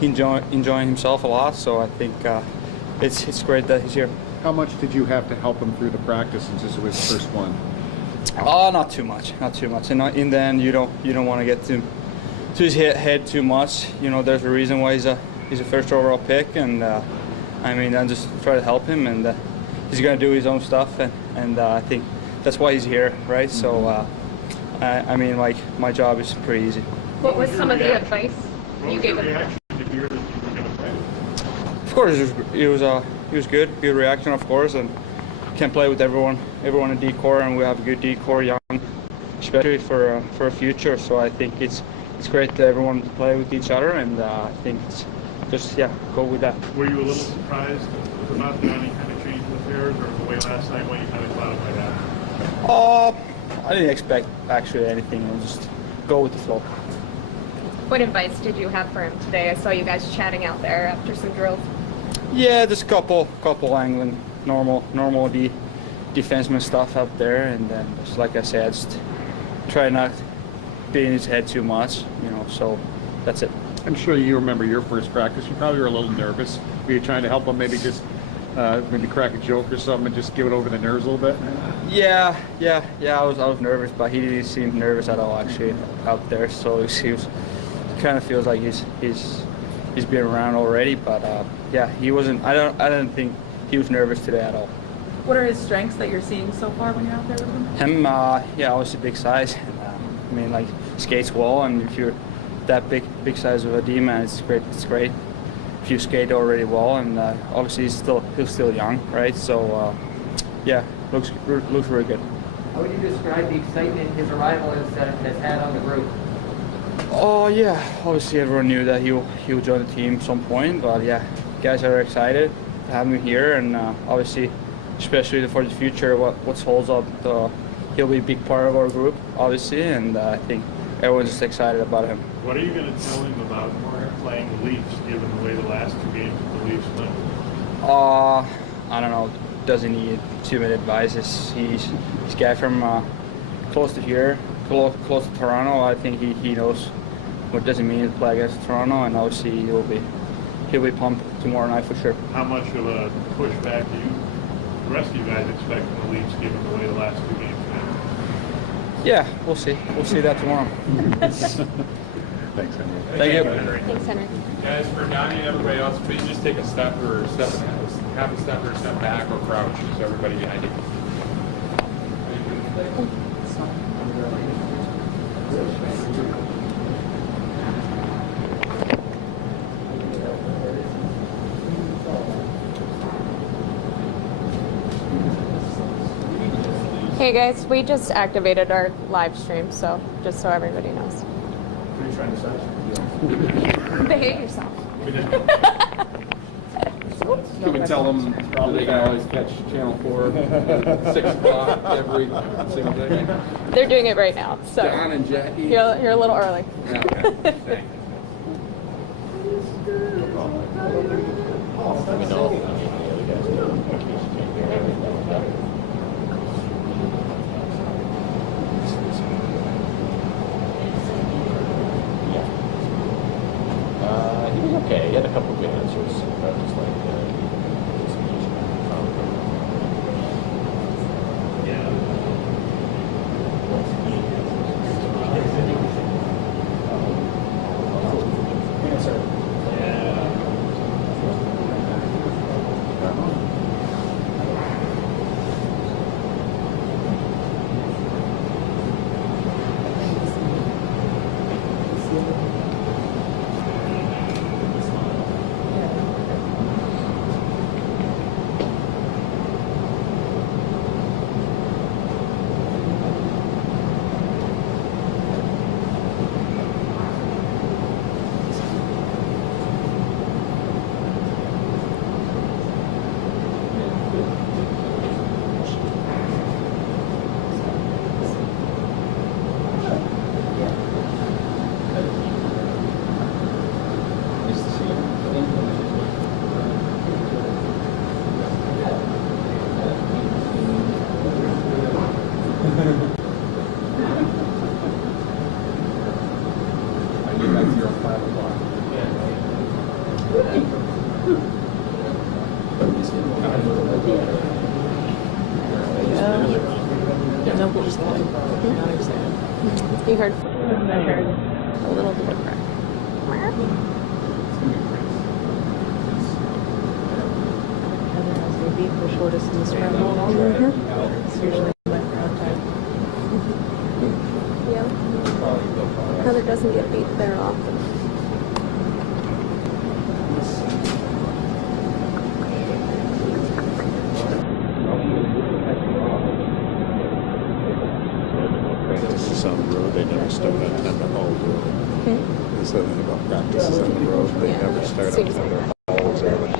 enjoying himself a lot. So I think it's great that he's here. How much did you have to help him through the practice since this was his first one? Oh, not too much. And in the end, you don't want to get to his head too much. You know, there's a reason why he's a first overall pick, and I mean, I just try to help him, and he's gonna do his own stuff, and I think that's why he's here, right? So I mean, like, my job is pretty easy. What was some of the advice you gave him? Of course, it was good reaction, of course, and can play with everyone in D-core, and we have a good D-core, young, especially for a future. So I think it's great that everyone play with each other, and I think it's just go with that. Were you a little surprised about any kind of change in the pairs, or the way last night when you kind of thought it might happen? I didn't expect actually anything. I'll just go with the flow. What advice did you have for him today? I saw you guys chatting out there after some drills. Yeah, just couple angling, normal defenseman stuff out there, and then just like I said, just try not be in his head too much, you know. So that's it. I'm sure you remember your first practice. You probably were a little nervous. Were you trying to help him maybe just maybe crack a joke or something and just give it over the nerves a little bit? Yeah. I was nervous, but he didn't seem nervous at all actually out there. So he kind of feels like he's been around already, but yeah, he wasn't. I don't think he was nervous today at all. What are his strengths that you're seeing so far when you're out there with him? Him, obviously big size. I mean, like, skates well, and if you're that big size of a D-man, it's great. If you skate already well, and obviously he's still young, right? So yeah, looks really good. How would you describe the excitement his arrival has had on the group? Oh yeah, obviously everyone knew that he would join the team at some point, but yeah, guys are excited to have him here, and obviously, especially for the future, what holds up, he'll be a big part of our group, obviously, and I think everyone's just excited about him. What are you going to tell him about playing the Leafs, given the way the last two games of the Leafs went? I don't know. Doesn't need too many advices. He's a guy from close to here, close to Toronto. I think he knows what does it mean to play against Toronto, and obviously he'll be pumped tomorrow night for sure. How much of a pushback do the rest of you guys expect from the Leafs, given the way the last two games went? Yeah, we'll see. We'll see that tomorrow. Thanks, Henry. Thank you. Thanks, Henry. Guys, for Donnie and everybody else, please just take a step or half a step or a step back or crouch, so everybody behind you. Hey guys, we just activated our live stream, so just so everybody knows. What are you trying to say? Behave yourself. You can tell them they can always catch Channel 4 6 o'clock every single day. They're doing it right now, so John and Jackie. you're a little early. Yeah, okay. Thanks. He was okay. He had a couple of good answers. Just like, Nobody's coming. Not excited. You heard? I heard a little different. Heather has the beat the shortest in the scramble. It's usually my crowd time. Yeah. Heather doesn't get beat there often. Practices on the road, they never start on time to haul early. They said that about practices on the road, they never start on time to haul early.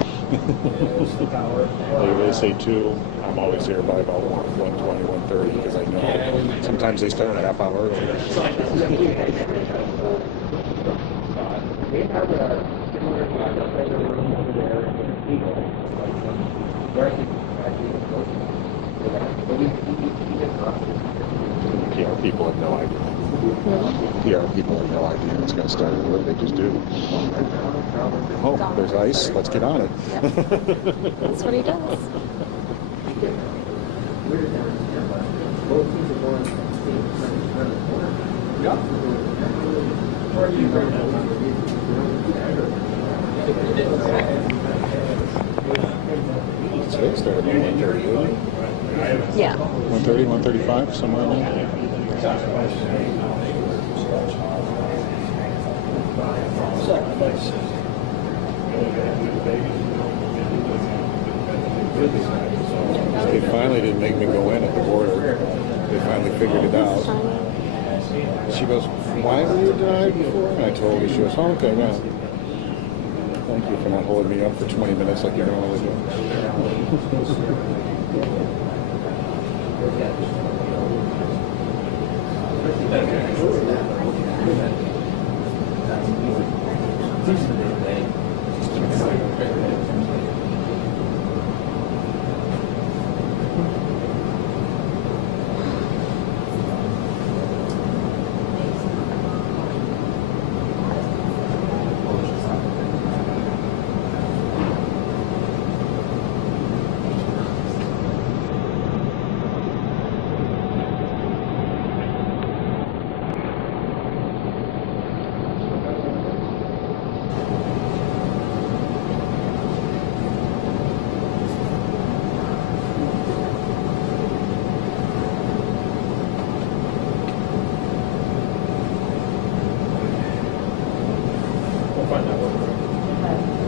They say 2, I'm always here by about 1:20, 1:30 because I know sometimes they start a half hour early. PR people have no idea. PR people have no idea it's going to start early. They just do. Oh, there's ice. Let's get on it. That's what he does. Today started at 1:30. Yeah. 1:30, 1:35, somewhere in there. They finally didn't make me go in at the border. They finally figured it out. She goes, "Why were you denied before?" And I told her. She goes, "Oh, okay, yeah. Thank you for not holding me up for 20 minutes like you normally do."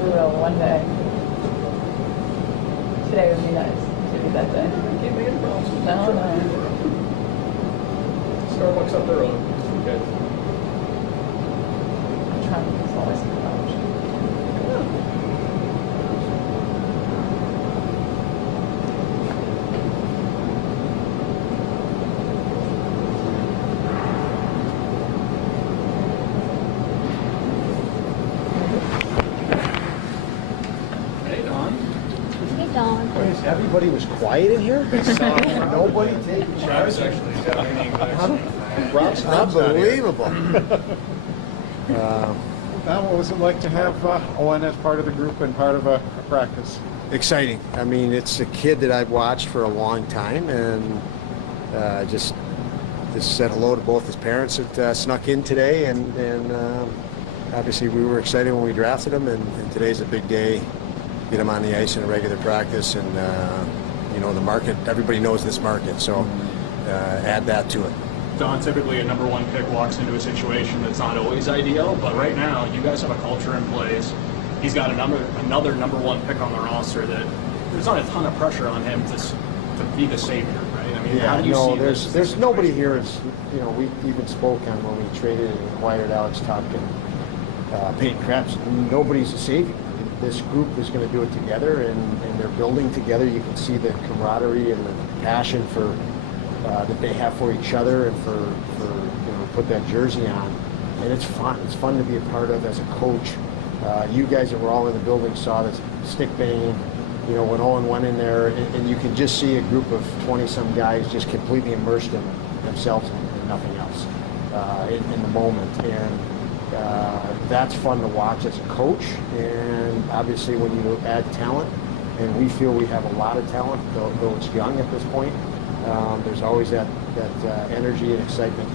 We will one day. Today would be nice to be that day. No, no. Starbucks up the road. Okay. Traffic is always a challenge. Hey, Dawn. Everybody was quiet in here? Nobody taking charge? Unbelievable. Now, what was it like to have Owen as part of the group and part of a practice? Exciting. I mean, it's a kid that I've watched for a long time, and just said hello to both his parents that snuck in today, and obviously we were excited when we drafted him, and today's a big day. Get him on the ice in a regular practice, and you know, the market, everybody knows this market, so add that to it. Don, typically a number 1 pick walks into a situation that's not always ideal, but right now you guys have a culture in place. He's got another number 1 pick on the roster that there's not a ton of pressure on him to be the savior, right? I mean, how do you see this? There's nobody here. Is, you know, we even spoke on when we traded and acquired Alex Tuck and Peyton Krebs. Nobody's a savior. This group is going to do it together, and they're building together. You can see the camaraderie and the passion for that they have for each other, and for you know, put that jersey on, and it's fun. It's fun to be a part of as a coach. You guys that were all in the building saw this stick banging. You know, when Owen went in there, and you can just see a group of 20-some guys just completely immersed in themselves and nothing else in the moment. And That's fun to watch as a coach, and obviously when you add talent, and we feel we have a lot of talent, though it's young at this point, there's always that energy and excitement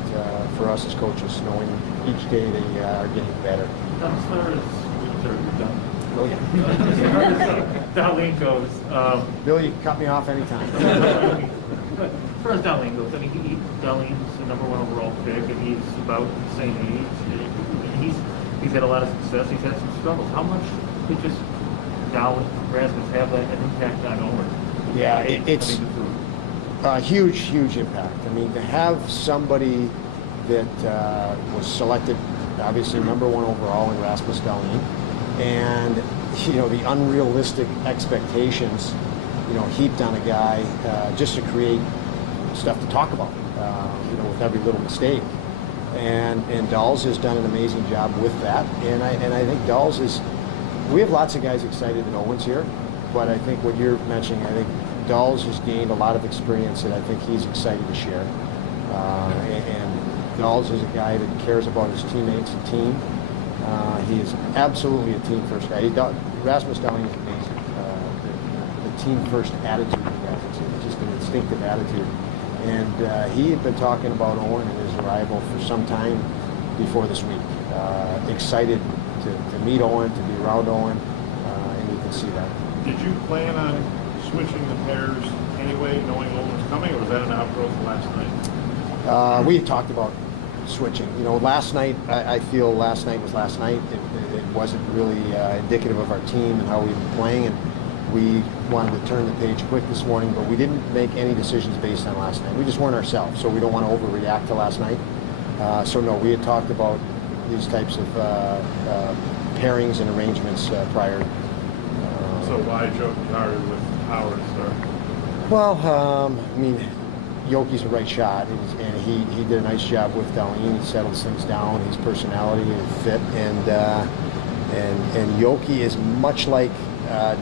for us as coaches, knowing each day they are getting better. As far as Darlene goes, Bill, you can cut me off anytime. as far as Darlene goes, I mean, Darlene's the #1 overall pick, and he's about the same age. He's had a lot of success. He's had some struggles. How much did just Rasmus have an impact on Owen? Yeah, it's a huge impact. I mean, to have somebody that was selected, obviously #1 overall in Rasmus Dahlin, and the unrealistic expectations, heaped on a guy just to create stuff to talk about, with every little mistake. And Dahls has done an amazing job with that. And I think Dahls we have lots of guys excited that Owen's here, but I think what you're mentioning, I think Dahls has gained a lot of experience that I think he's excited to share. And Dahls is a guy that cares about his teammates and team. He is absolutely a team first guy. Rasmus Dahlin is amazing. The team first attitude he has, it's just an instinctive attitude. And he had been talking about Owen and his arrival for some time before this week. Excited to meet Owen, to be around Owen, and you can see that. Did you plan on switching the pairs anyway, knowing Owen was coming, or was that an outgrowth last night? We had talked about switching. Last night, I feel last night was last night. It wasn't really indicative of our team and how we've been playing, and we wanted to turn the page quick this morning, but we didn't make any decisions based on last night. We just weren't ourselves, so we don't want to overreact to last night. So no, we had talked about these types of pairings and arrangements prior. So why Joe Carter with Howard start? Well, I mean, Yoki's a right shot, and he did a nice job with Dahlin. He settles things down, his personality and fit, and Yoki is much like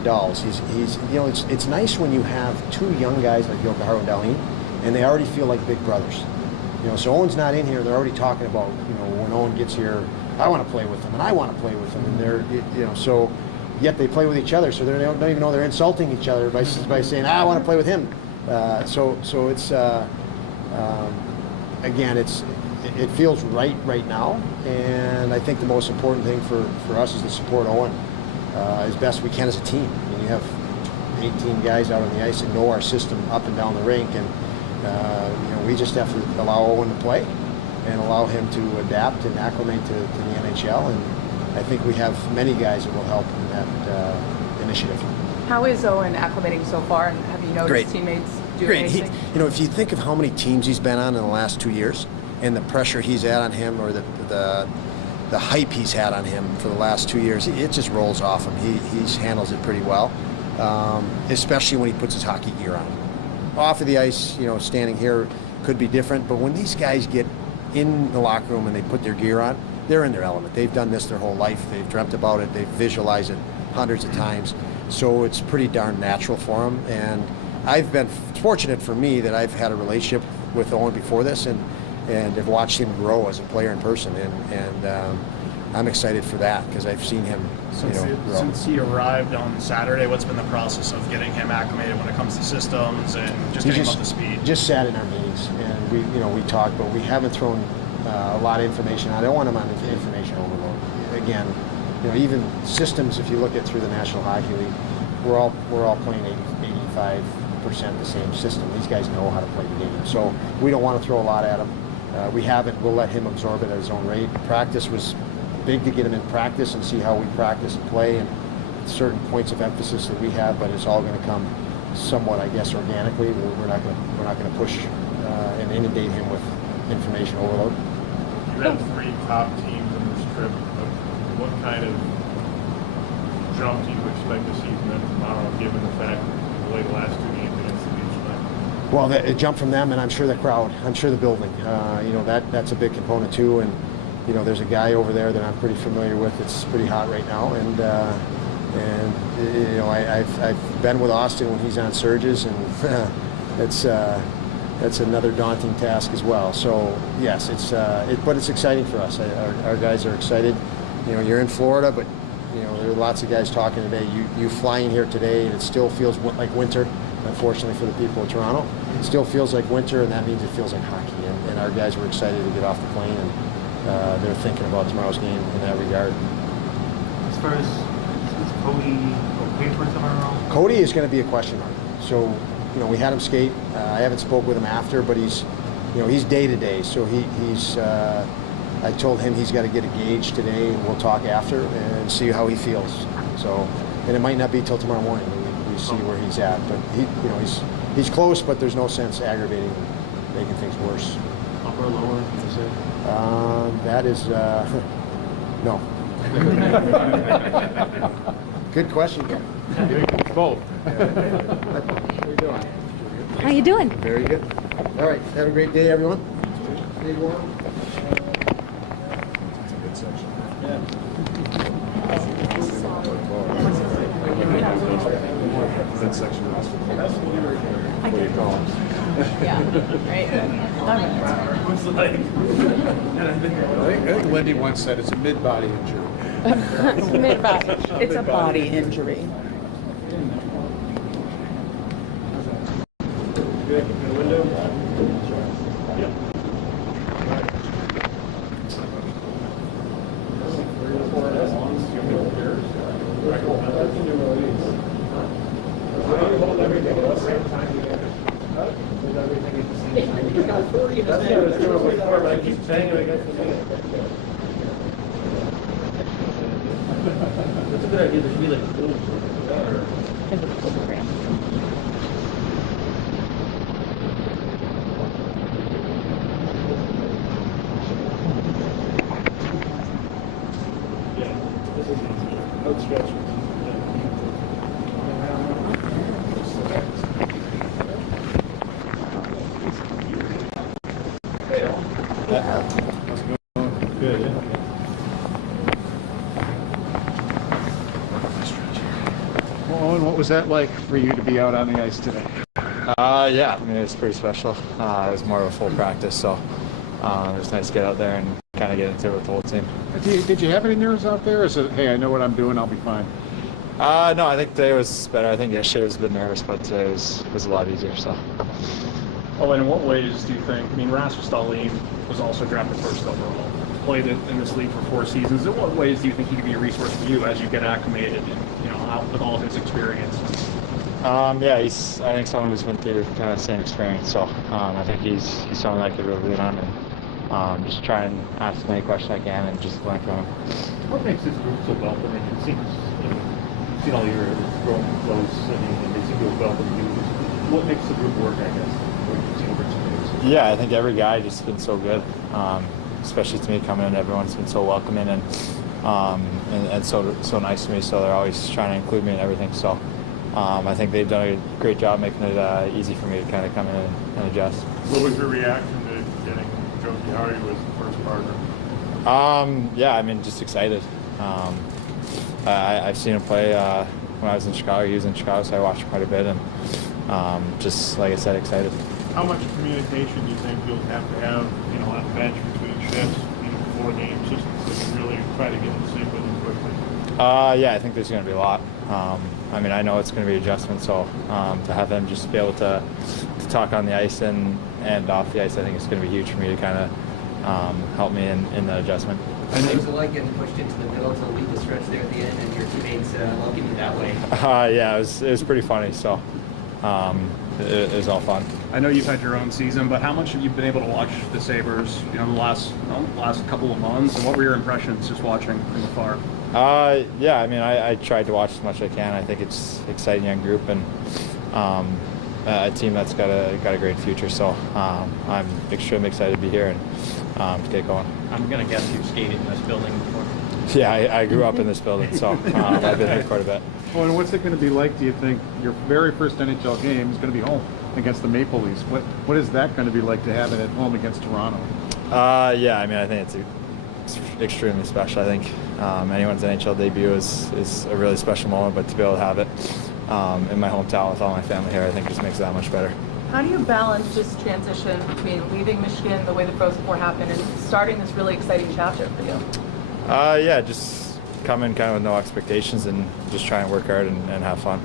Dahls. He's it's nice when you have two young guys like Jokiharju and Dahlin, and they already feel like big brothers. So Owen's not in here. They're already talking about when Owen gets here, I want to play with him, and I want to play with him, and they're so yet they play with each other, so they don't even know they're insulting each other by saying I want to play with him. So it's again, it feels right now, and I think the most important thing for us is to support Owen as best we can as a team. I mean, you have 18 guys out on the ice and know our system up and down the rink, and we just have to allow Owen to play and allow him to adapt and acclimate to the NHL, and I think we have many guys that will help in that initiative. How is Owen acclimating so far, and have you noticed teammates doing anything? If you think of how many teams he's been on in the last 2 years, and the pressure he's had on him, or the hype he's had on him for the last 2 years, it just rolls off him. He handles it pretty well, especially when he puts his hockey gear on. Off of the ice, standing here could be different, but when these guys get in the locker room and they put their gear on, they're in their element. They've done this their whole life. They've dreamt about it. They've visualized it hundreds of times. So it's pretty darn natural for them. And I've been fortunate for me that I've had a relationship with Owen before this, and have watched him grow as a player in person. And I'm excited for that because I've seen him grow. Since he arrived on Saturday, what's been the process of getting him acclimated when it comes to systems and just getting him up to speed? Just sat in our meetings, and we talked, but we haven't thrown a lot of information. I don't want him on information overload. Again, even systems. If you look at through the National Hockey League, we're all playing 85% the same system. These guys know how to play the game, so we don't want to throw a lot at him. We haven't. We'll let him absorb it at his own rate. Practice was big to get him in practice and see how we practice and play, and certain points of emphasis that we have. But it's all going to come somewhat, I guess, organically. We're not going to push and inundate him with information overload. You have 3 top teams in this trip. What kind of jump do you expect to see from them tomorrow, given the fact that the way the last 2 games against the Beach tonight? Well, a jump from them, and I'm sure the crowd, I'm sure the building. That's a big component too. And there's a guy over there that I'm pretty familiar with. It's pretty hot right now, and I've been with Austin when he's on surges, and it's that's another daunting task as well. So yes, but it's exciting for us. Our guys are excited. You know, you're in Florida, but you know, there are lots of guys talking today. You flying here today, and it still feels like winter. Unfortunately for the people of Toronto, it still feels like winter, and that means it feels like hockey. And our guys were excited to get off the plane, and they're thinking about tomorrow's game in that regard. As far as is Cody okay for tomorrow? Cody is going to be a question mark. So, you know, we had him skate. I haven't spoke with him after, but he's day to day. So he's. I told him he's got to get a gauge today, and we'll talk after and see how he feels. So, and it might not be till tomorrow morning. We see where he's at, but he's close, but there's no sense aggravating and making things worse. Upper or lower, you say? That is no. Good question, Ken. Both. How you doing? How you doing? Very good. All right. Have a great day, everyone. Stay warm. It's a good section. That section. What do you call it? Yeah, right. What's it like? I think Lindy once said it's a mid-body injury. Mid-body. It's a body injury. That's a good idea. There should be like a pool. Well, Owen, what was that like for you to be out on the ice today? Yeah, I mean, it was pretty special. It was more of a full practice, so it was nice to get out there and kind of get into it with the whole team. Did you have any nerves out there, or is it, hey, I know what I'm doing, I'll be fine? No, I think today was better. I think yesterday was a bit nervous, but today was a lot easier. So. Oh, and in what ways do you think? I mean, Rasmus Dahlin was also drafted first overall. Played in this league for 4 seasons. In what ways do you think he could be a resource for you as you get acclimated and, you know, out with all of his experience? Yeah, I think someone who's been through kind of the same experience. So I think he's someone that I could really lean on and just try and ask as many questions I can and just learn from him. What makes this group so welcoming? It seems, you've seen all your growing close, and they seem to have welcomed you. What makes the group work, I guess, what you've seen over experience? Yeah, I think every guy just been so good. Especially to me coming in, everyone's been so welcoming and so nice to me. So they're always trying to include me in everything. So I think they've done a great job making it easy for me to kind of come in and adjust. What was your reaction to getting Joe Hardy as the first partner? Yeah, I mean, just excited. I've seen him play when I was in Chicago. He was in Chicago, so I watched quite a bit, and just like I said, excited. How much communication do you think you'll have to have, you know, on the bench between shifts, you know, before games, just to really try to get in sync with them quickly? Yeah, I think there's going to be a lot. I mean, I know it's going to be adjustment, so to have them just be able to talk on the ice and off the ice, I think it's going to be huge for me to kind of help me in the adjustment. What was it like getting pushed into the middle to lead the stretch there at the end, and your teammates welcoming you that way? Yeah, it was pretty funny. So it was all fun. I know you've had your own season, but how much have you been able to watch the Sabres, you know, the last couple of months? And what were your impressions just watching from afar? Yeah, I mean, I tried to watch as much as I can. I think it's an exciting young group and a team that's got a great future. So I'm extremely excited to be here and to get going. I'm going to guess you've skated in this building before. Yeah, I grew up in this building, so I've been here quite a bit. Oh, and what's it going to be like, do you think? Your very first NHL game is going to be home against the Maple Leafs. What is that going to be like to have it at home against Toronto? Yeah, I mean, I think it's extremely special. I think anyone's NHL debut is a really special moment, but to be able to have it in my hometown with all my family here, I think just makes it that much better. How do you balance this transition between leaving Michigan, the way the Frozen Four happened, and starting this really exciting chapter for you? Yeah, just come in kind of with no expectations and just try and work hard and have fun.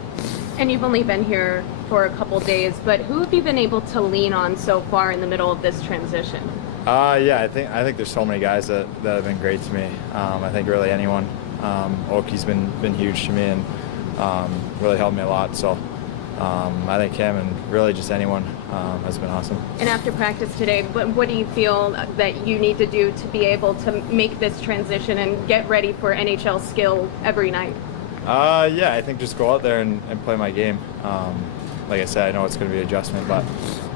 And you've only been here for a couple days, but who have you been able to lean on so far in the middle of this transition? Yeah, I think there's so many guys that have been great to me. I think really anyone. Oki's been huge to me and really helped me a lot. So I think him and really just anyone has been awesome. And after practice today, what do you feel that you need to do to be able to make this transition and get ready for NHL skill every night? Yeah, I think just go out there and play my game. Like I said, I know it's going to be an adjustment, but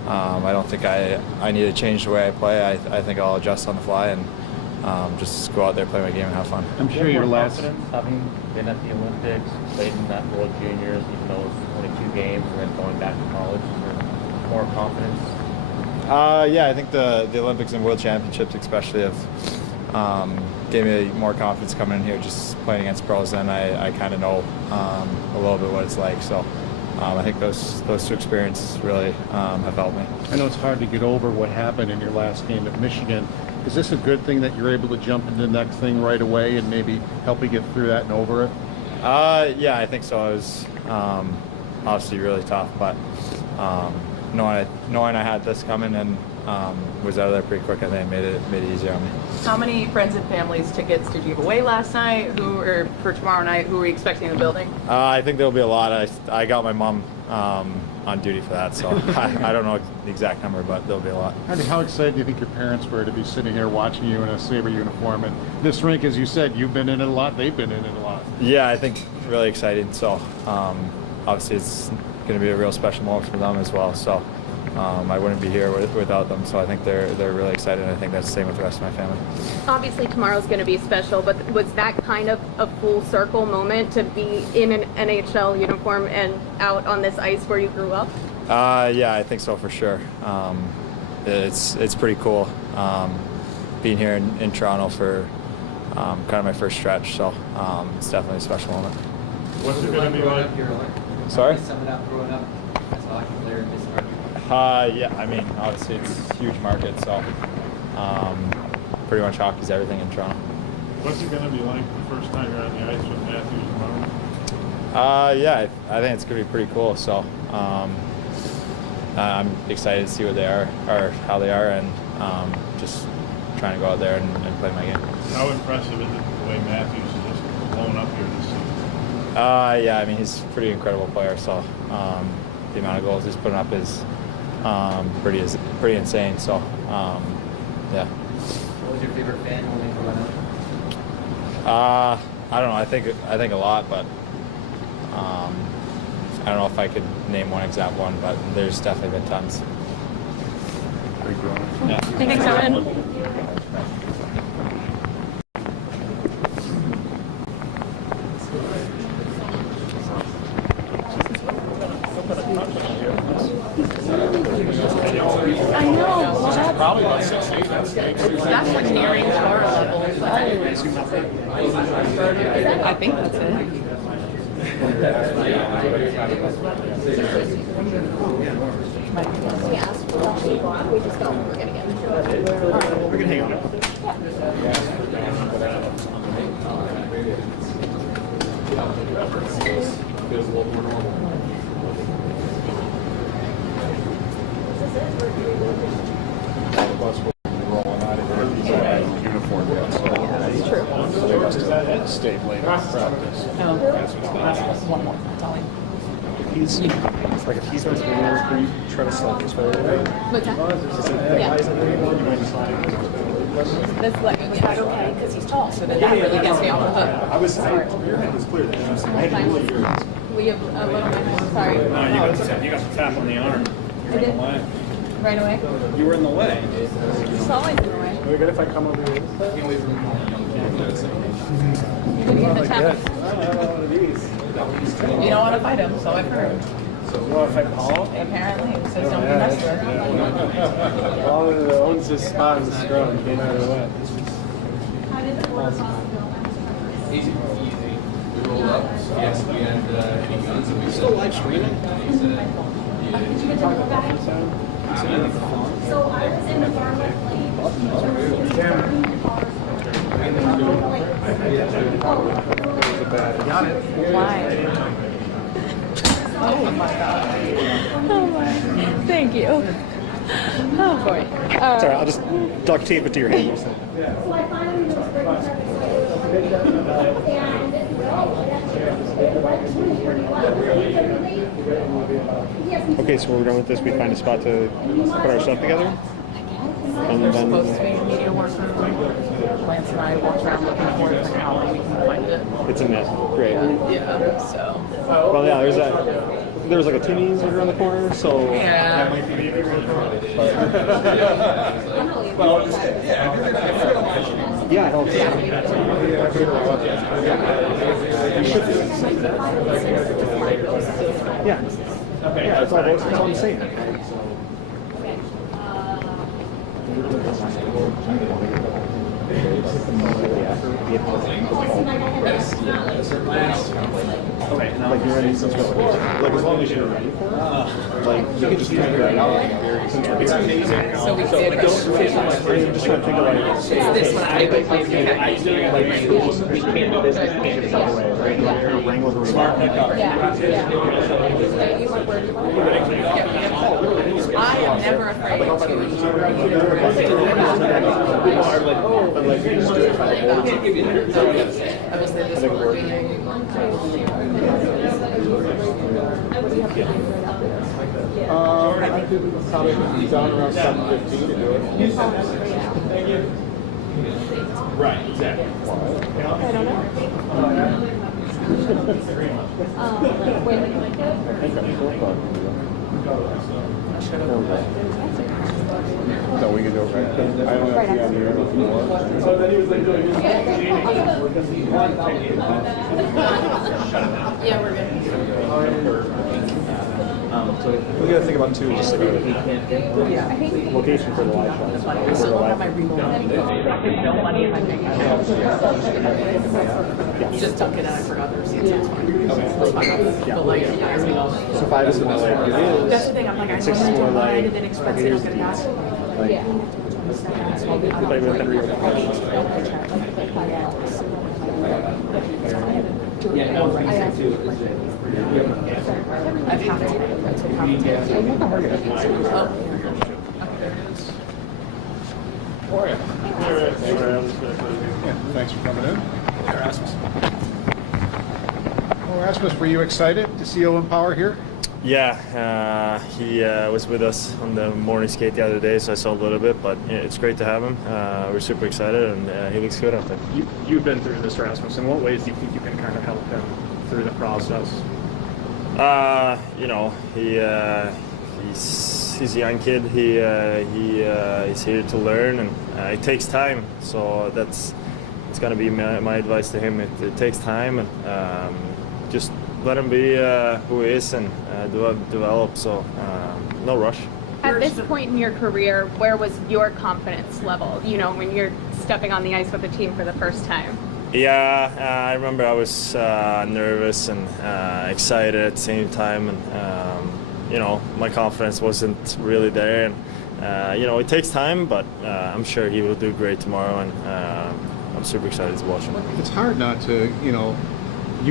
I don't think I need to change the way I play. I think I'll adjust on the fly and just go out there, play my game, and have fun. I'm sure your last... confidence having been at the Olympics, played in that World Juniors, even though it was only 2 games, and then going back to college, is there more confidence? Yeah, I think the Olympics and World Championships especially have gave me more confidence coming in here, just playing against pros. Then I kind of know a little bit what it's like. So I think those 2 experiences really have helped me. I know it's hard to get over what happened in your last game at Michigan. Is this a good thing that you're able to jump into the next thing right away and maybe help you get through that and over it? Yeah, I think so. It was obviously really tough, but knowing I had this coming and was out of there pretty quick, I think made it easier on me. How many friends and families tickets did you give away last night? For tomorrow night? Who were you expecting in the building? I think there'll be a lot. I got my mom on duty for that, so I don't know the exact number, but there'll be a lot. How excited do you think your parents were to be sitting here watching you in a Sabre uniform? And this rink, as you said, you've been in it a lot, they've been in it a lot. Yeah, I think really exciting. So obviously it's going to be a real special moment for them as well. So I wouldn't be here without them. So I think they're really excited, and I think that's the same with the rest of my family. Obviously tomorrow's going to be special, but was that kind of a full circle moment to be in an NHL uniform and out on this ice where you grew up? Yeah, I think so for sure. It's pretty cool being here in Toronto for kind of my first stretch. So it's definitely a special moment. What's it going to be like? Sorry? Sum it up growing up as a hockey player in this market. Yeah, I mean, obviously it's a huge market, so pretty much hockey's everything in Toronto. What's it going to be like the first time you're on the ice with Matthews and Martin? Yeah, I think it's going to be pretty cool. So I'm excited to see what they are or how they are, and just trying to go out there and play my game. How impressive is it the way Matthews is just blown up here this season? Yeah, I mean, he's a pretty incredible player, so the amount of goals he's putting up is pretty insane. So, yeah. What was your favorite fan moment growing up? I don't know. I think a lot, but I don't know if I could name one exact one, but there's definitely been tons. Yeah. Thanks, Owen. I know. Well, that's Probably about 6 feet. that's like nearing Florida level. I think that's it. We just don't. We're gonna get into it. We can hang on. Feels a little more normal. The bus will be rolling out of here. He's not in uniform yet, so That's true. so they must have stayed late on practice. One more. Telling. He's like if he's not going to try to slap his way away. What's that? Yeah. This is like, is that okay? Because he's tall, so that really gets me off the hook. I was your hand was clear. I had to really yours. We have a little bit more. Sorry. No, you got the tap on the arm. You were in the way. Right away? You were in the way. It's always in the way. Are we good if I come over here? You're gonna get the tap. You don't want to fight him, so I've heard. So you want to fight Paul? Apparently, it says don't be messed with. Paul owns his spot in the scrum, no matter what. Easy. We rolled up. Yes, we had any guns. And we still live streaming. Thank you. Oh boy. Sorry, I'll just duct tape it to your hand. Okay, so we're done with this. We find a spot to put our stuff together. And We're then supposed to be in media work room. Lance and I walked around looking for it for an hour. We couldn't find it. it's a mess. Great. Yeah, so. Well, yeah, there was like a Timmy's over on the corner, so Yeah. that might be maybe yeah, I don't yeah, it's all the same. Like you're ready, like as long as you're ready for it, like you can just figure it out. It's amazing. So we did go through it. I'm just trying to think of like This one, I would like to get. we can't do this, we can't do this other way, right? You're kind of wrangling the smart You were where you want to I am never afraid to. but like you just do it by the board. I was there this morning. I could probably be down around 7:15 to do it. Right, exactly. I don't know. When? So we can do it right. I don't know if you have the other floor. So then he was like doing Yeah, we're good. So we gotta think about too, just like a location for the live shots. I still have my remote. No money in my bank account. Just tuck it in. I forgot the receipts. It's fine. But like, everything else. So 5 is like it is. That's the thing. I'm like, I know Six that is more you're like and then expensive. I'm gonna ask. like Yeah. play with Henry. I've had to. Thanks for coming in. Erasmus, were you excited to see Owen Power here? Yeah, he was with us on the morning skate the other day, so I saw a little bit, but yeah, it's great to have him. We're super excited, and he looks good out there. You've been through this, Erasmus. In what ways do you think you can kind of help him through the process? You know, he's a young kid. He's here to learn, and it takes time. So it's gonna be my advice to him. It takes time, and just let him be who he is and develop. So no rush. At this point in your career, where was your confidence level? You know, when you're stepping on the ice with the team for the first time. Yeah, I remember I was nervous and excited at the same time, and you know, my confidence wasn't really there. And you know, it takes time, but I'm sure he will do great tomorrow, and I'm super excited to watch him. It's hard not to, you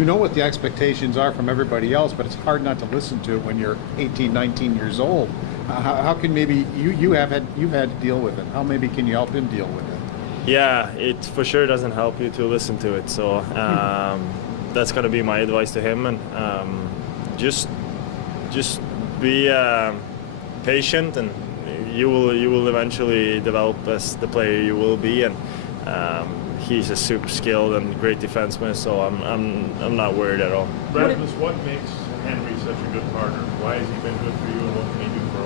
know what the expectations are from everybody else, but it's hard not to listen to it when you're 18, 19 years old. How can maybe you've had to deal with it? How maybe can you help him deal with it? Yeah, it for sure doesn't help you to listen to it. So that's gonna be my advice to him, and just be patient, and you will eventually develop as the player you will be. And he's a super skilled and great defenseman, so I'm not worried at all. Rasmus, what makes Henry such a good partner? Why has he been good for you, and what can he do for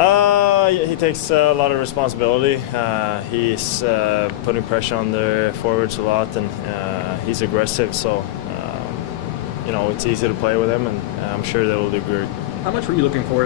Owen? He takes a lot of responsibility. He's putting pressure on the forwards a lot, and he's aggressive. So you know, it's easy to play with him, and I'm sure they will do good. How much were you looking for